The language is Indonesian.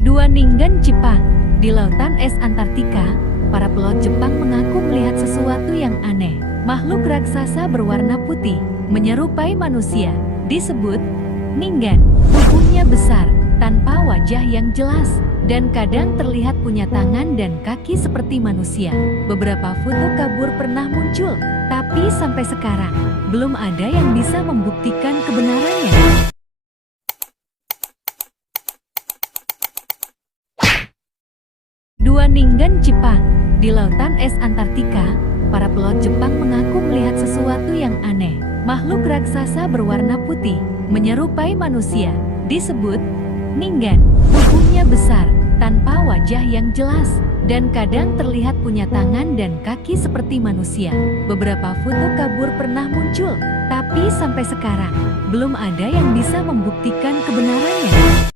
Dua Ningen Jepang. Di lautan es Antartika, para pelaut Jepang mengaku melihat sesuatu yang aneh. Makhluk raksasa berwarna putih, menyerupai manusia, disebut Ningen. Tubuhnya besar, tanpa wajah yang jelas, dan kadang terlihat punya tangan dan kaki seperti manusia. Beberapa foto kabur pernah muncul, tapi sampai sekarang, belum ada yang bisa membuktikan kebenarannya. Dua Ningen Jepang. Di lautan es Antartika, para pelaut Jepang mengaku melihat sesuatu yang aneh. Makhluk raksasa berwarna putih, menyerupai manusia, disebut Ningen. Tubuhnya besar, tanpa wajah yang jelas, dan kadang terlihat punya tangan dan kaki seperti manusia. Beberapa foto kabur pernah muncul, tapi sampai sekarang, belum ada yang bisa membuktikan kebenarannya.